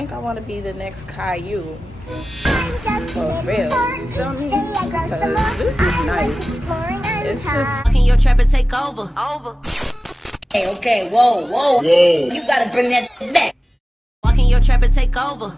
think I want to be the next Caillou. For real. You feel me? Because this is nice. It's just... Can your trap and take over? Okay, whoa. You gotta bring that back. Walk in your trap and take over.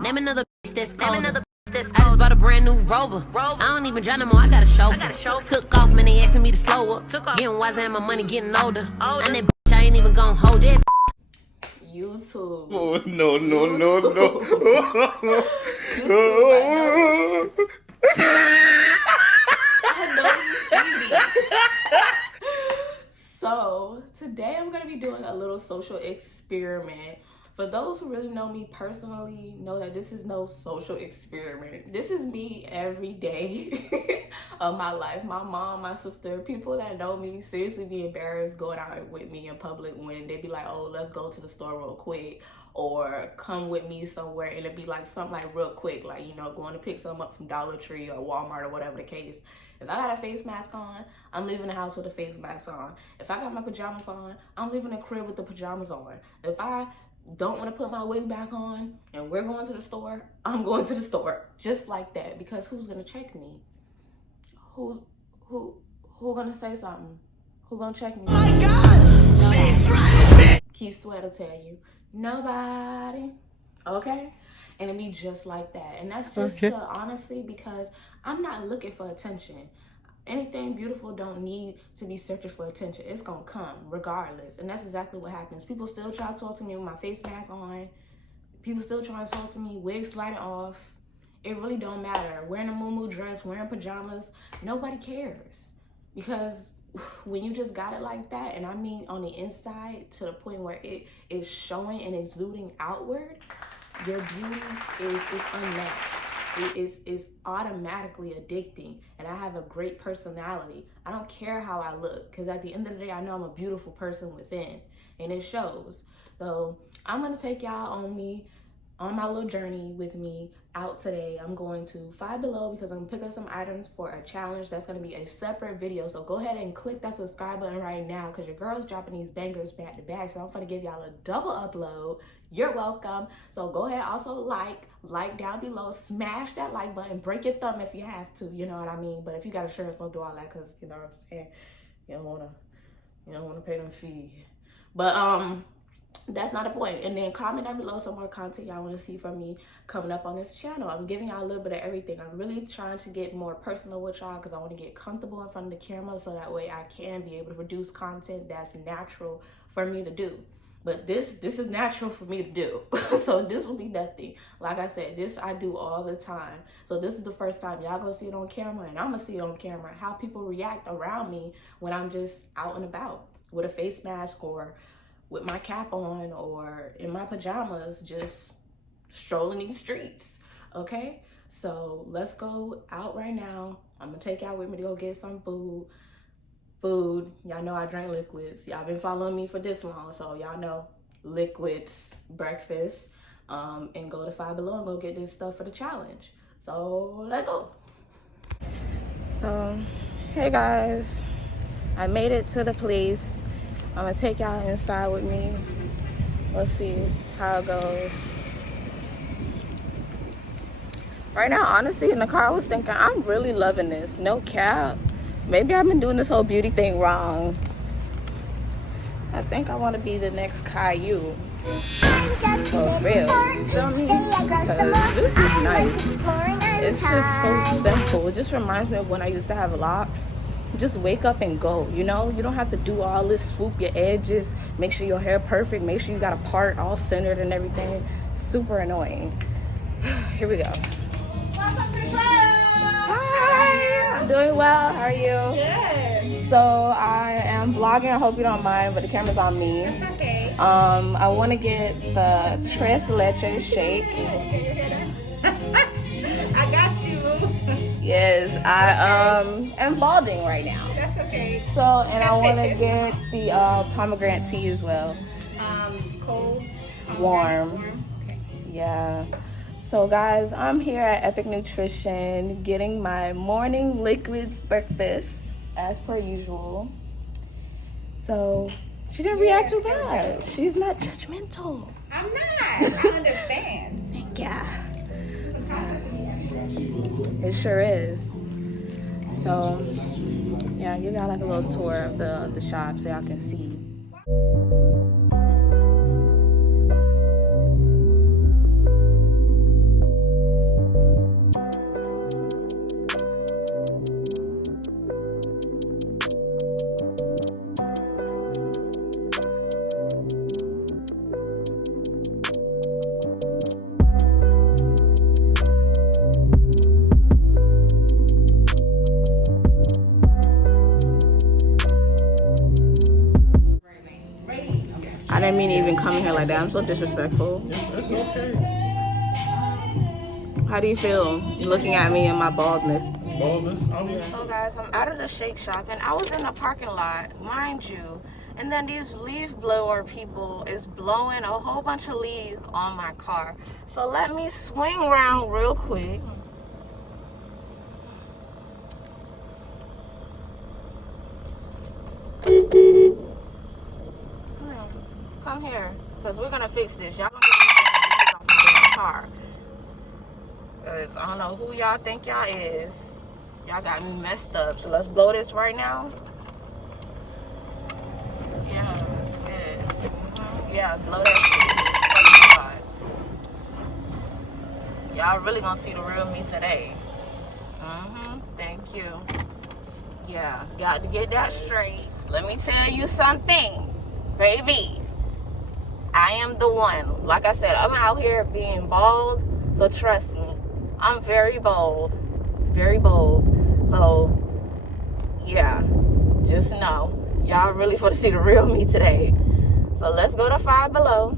Name another bitch that's colder. I just bought a brand new Rover. I don't even drive no more, I got a chauffeur. Took off, man, they asking me to slow up. Getting wiser and my money getting older. And that bitch, I ain't even gonna hold it. YouTube. Oh, no. I know you see me. So, today I'm going to be doing a little social experiment. For those who really know me personally, know that this is no social experiment. This is me every day of my life. My mom, my sister, people that know me seriously be embarrassed going out with me in public when they be like, oh, let's go to the store real quick, or come with me somewhere, and it'd be like something like real quick, like, you know, going to pick something up from Dollar Tree or Walmart or whatever the case. If I got a face mask on, I'm leaving the house with a face mask on. If I got my pajamas on, I'm leaving the crib with the pajamas on. If I don't want to put my wig back on and we're going to the store, I'm going to the store just like that, because who's gonna check me? Who gonna say something? Who gonna check me? My God, she's driving. Keith Sweat will tell you, nobody. Okay? And it be just like that. And that's just honestly, because I'm not looking for attention. Anything beautiful don't need to be searching for attention. It's gonna come regardless. And that's exactly what happens. People still try to talk to me with my face mask on. People still try to talk to me, wig sliding off. It really don't matter. Wearing a muumuu dress, wearing pajamas, nobody cares. Because when you just got it like that, and I mean on the inside to the point where it is showing and exuding outward, your beauty is unmatched. It is automatically addicting, and I have a great personality. I don't care how I look, because at the end of the day, I know I'm a beautiful person within, and it shows. So I'm gonna take y'all on my little journey with me out today. I'm going to Five Below because I'm gonna pick up some items for a challenge that's gonna be a separate video. So go ahead and click that subscribe button right now, because your girl's dropping these bangers back to back. So I'm gonna give y'all a double upload. You're welcome. So go ahead, also like down below, smash that like button, break your thumb if you have to, you know what I mean? But if you got insurance, don't do all that, because you know what I'm saying, you don't wanna pay them fee. But that's not the point. And then comment down below some more content y'all want to see from me coming up on this channel. I'm giving y'all a little bit of everything. I'm really trying to get more personal with y'all, because I want to get comfortable in front of the camera, so that way I can be able to produce content that's natural for me to do. But this is natural for me to do. So this will be nothing. Like I said, this I do all the time. So this is the first time y'all gonna see it on camera, and I'm gonna see it on camera, how people react around me when I'm just out and about with a face mask, or with my cap on, or in my pajamas, just strolling these streets. Okay, so let's go out right now. I'm gonna take y'all with me to go get some food. Y'all know I drink liquids. Y'all been following me for this long, so y'all know liquids, breakfast, and go to Five Below and go get this stuff for the challenge. So let's go. So hey guys, I made it to the place. I'm gonna take y'all inside with me. Let's see how it goes. Right now, honestly, in the car, I was thinking, I'm really loving this. No cap. Maybe I've been doing this whole beauty thing wrong. I think I want to be the next Caillou. For real. You feel me? Because this is nice. It's just so simple. It just reminds me of when I used to have locks. Just wake up and go, you know? You don't have to do all this, swoop your edges, make sure your hair perfect, make sure you got a part all centered and everything. Super annoying. Here we go. Welcome to the club. Hi, I'm doing well. How are you? Good. So I am vlogging. I hope you don't mind, but the camera's on me. That's okay. I want to get the tres leche shake. I got you. Yes, I am balding right now. That's okay. So, and I want to get the pomegranate tea as well. Cold. Warm. Okay. Yeah. So guys, I'm here at Epic Nutrition getting my morning liquids breakfast as per usual. So she didn't react too bad. She's not judgmental. I'm not. I understand. It sure is. So yeah, I'll give y'all like a little tour of the shop so y'all can see. I didn't mean to even come in here like that. I'm so disrespectful. That's okay. How do you feel looking at me and my baldness? Baldness? So guys, I'm out of the shake shop and I was in the parking lot, mind you, and then these leaf blower people is blowing a whole bunch of leaves on my car. So let me swing around real quick. Come here, because we're gonna fix this. Y'all gonna get these leaves off my damn car. Cause I don't know who y'all think y'all is. Y'all got me messed up. So let's blow this right now. Yeah, yeah, blow that shit. Y'all really gonna see the real me today. Thank you. Yeah, got to get that straight. Let me tell you something, baby. I am the one. Like I said, I'm out here being bald, so trust me, I'm very bold. Very bold. So, yeah, just know, y'all really for to see the real me today. So let's go to Five Below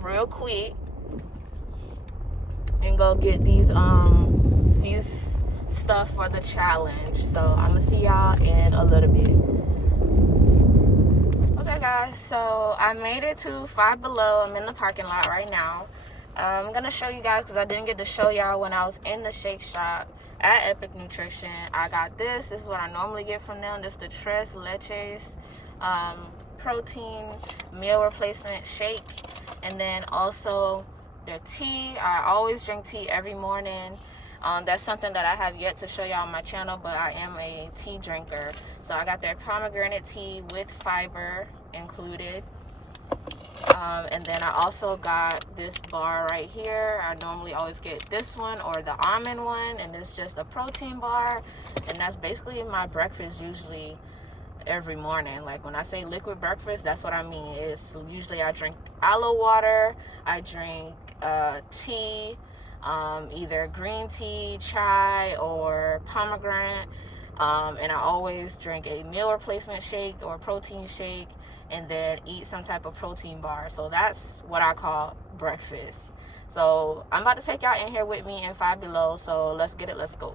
real quick and go get these stuff for the challenge. So I'm gonna see y'all in a little bit. Okay guys, so I made it to Five Below. I'm in the parking lot right now. I'm gonna show you guys because I didn't get to show y'all when I was in the shake shop at Epic Nutrition. I got this is what I normally get from them. This is the Tres Leches protein meal replacement shake, and then also the tea. I always drink tea every morning. That's something that I have yet to show y'all on my channel, but I am a tea drinker. So I got their pomegranate tea with fiber included. And then I also got this bar right here. I normally always get this one or the almond one, and it's just a protein bar. And that's basically my breakfast usually every morning. Like when I say liquid breakfast, that's what I mean. It's usually I drink aloe water, I drink tea, either green tea, chai, or pomegranate, and I always drink a meal replacement shake or protein shake, and then eat some type of protein bar. So that's what I call breakfast. So I'm about to take y'all in here with me in Five Below, so let's get it, let's go.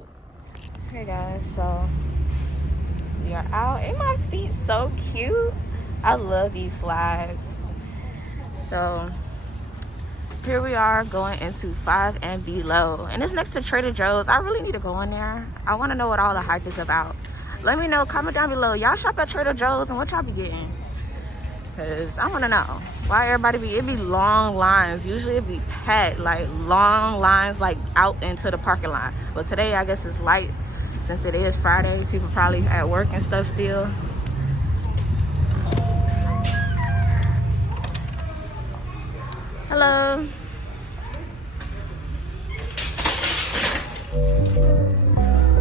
Hey guys, so we are out. Ain't my feet so cute? I love these slides. So here we are going into Five and Below, and it's next to Trader Joe's. I really need to go in there. I want to know what all the hype is about. Let me know, comment down below. Y'all shop at Trader Joe's and what y'all be getting? Cause I want to know why everybody it be long lines. Usually it be packed, like long lines, like out into the parking lot. But today I guess it's light since it is Friday. People probably at work and stuff still. Hello.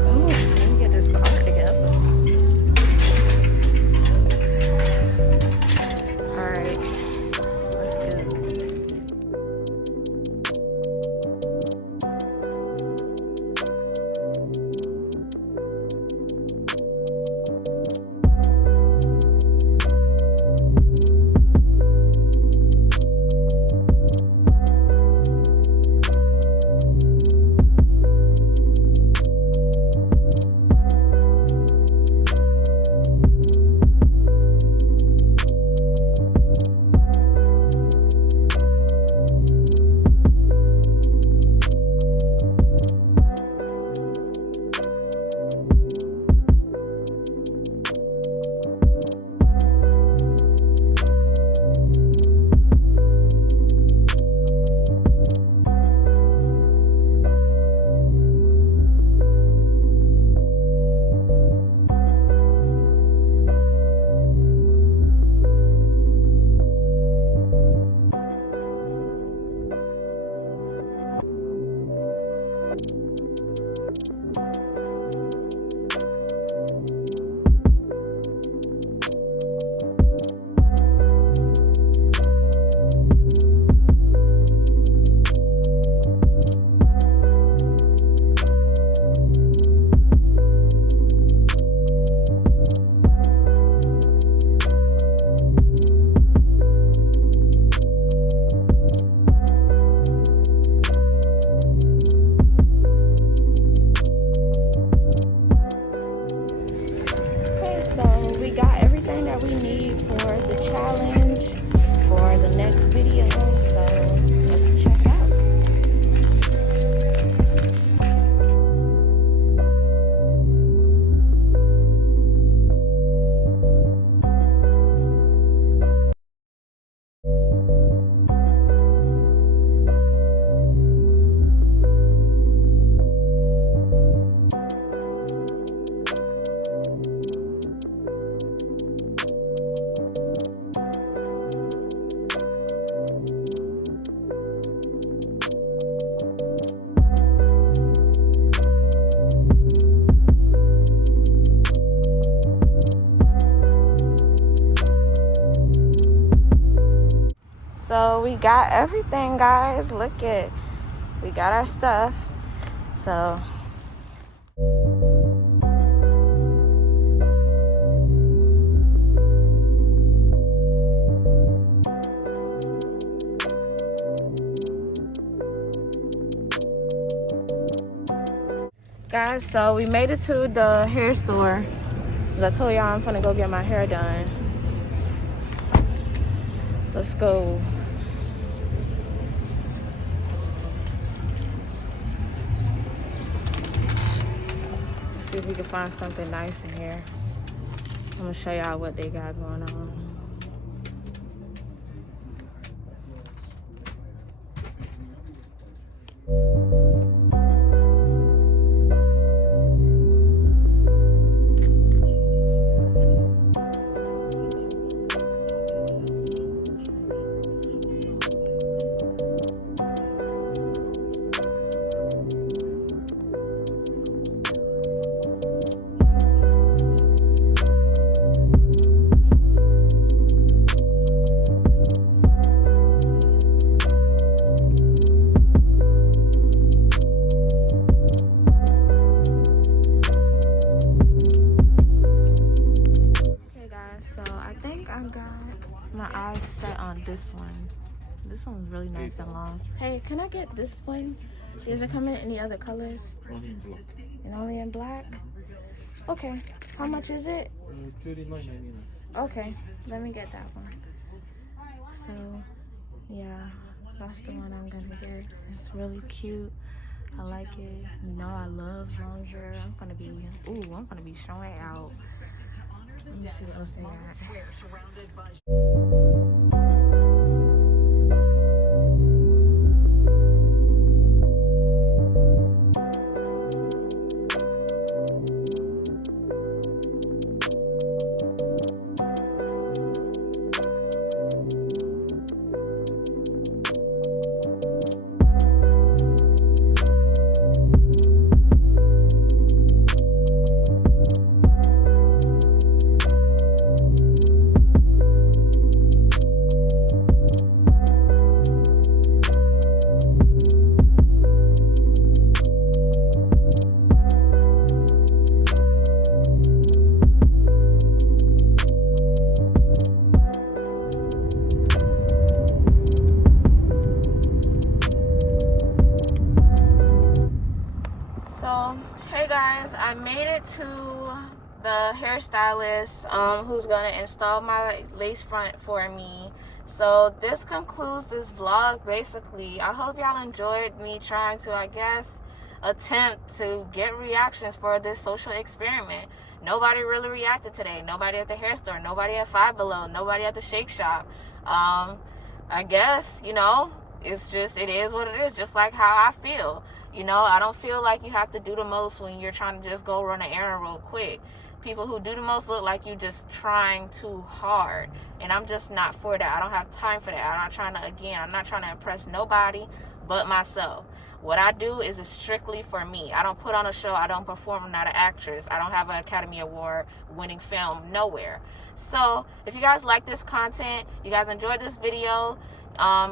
Oh, let me get this card together. All right, let's go. got everything, guys. Look at, we got our stuff. So guys, so we made it to the hair store. As I told y'all, I'm gonna go get my hair done. Let's go. Let's see if we can find something nice in here. I'm gonna show y'all what they got going on. My eyes set on this one. This one's really nice and long. Hey, can I get this one? Does it come in any other colors? Only in black. And only in black? Okay. How much is it? $39.99. Okay. Let me get that one. So, yeah. That's the one I'm gonna get. It's really cute. I like it. You know I love lingerie. I'm gonna be showing it out. Let me see what else they got. Hey guys, I made it to the hairstylist who's gonna install my lace front for me. So this concludes this vlog basically. I hope y'all enjoyed me trying to, I guess, attempt to get reactions for this social experiment. Nobody really reacted today. Nobody at the hair store, nobody at Five Below, nobody at the Shake Shop. I guess, you know, it is what it is, just like how I feel. You know, I don't feel like you have to do the most when you're trying to just go run an errand real quick. People who do the most look like you just trying too hard. And I'm just not for that. I don't have time for that. I'm not trying to impress nobody but myself. What I do is strictly for me. I don't put on a show. I don't perform. I'm not an actress. I don't have an Academy Award winning film nowhere. So if you guys like this content, you guys enjoyed this video,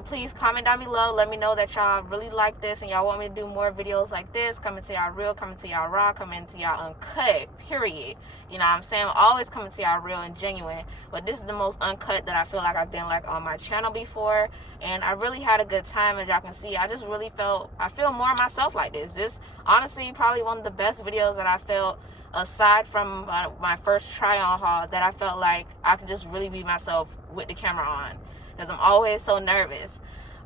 please comment down below. Let me know that y'all really like this and y'all want me to do more videos like this. Coming to y'all real, coming to y'all raw, coming to y'all uncut, period. You know what I'm saying? I'm always coming to y'all real and genuine, but this is the most uncut that I feel like I've been like on my channel before, and I really had a good time. As y'all can see, I just really I feel more myself like this. This honestly probably one of the best videos that I felt, aside from my first try on haul, that I felt like I could just really be myself with the camera on, because I'm always so nervous.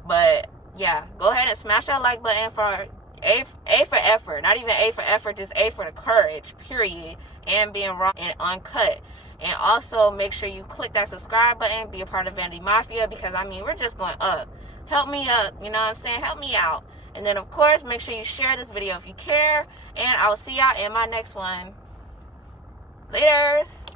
But yeah, go ahead and smash that like button for A for effort. Not even A for effort, just A for the courage, period, and being raw and uncut. And also make sure you click that subscribe button, be a part of Vanity Mafia, because I mean, we're just going up. Help me up, you know what I'm saying? Help me out. And then of course, make sure you share this video if you care, and I will see y'all in my next one. Laters.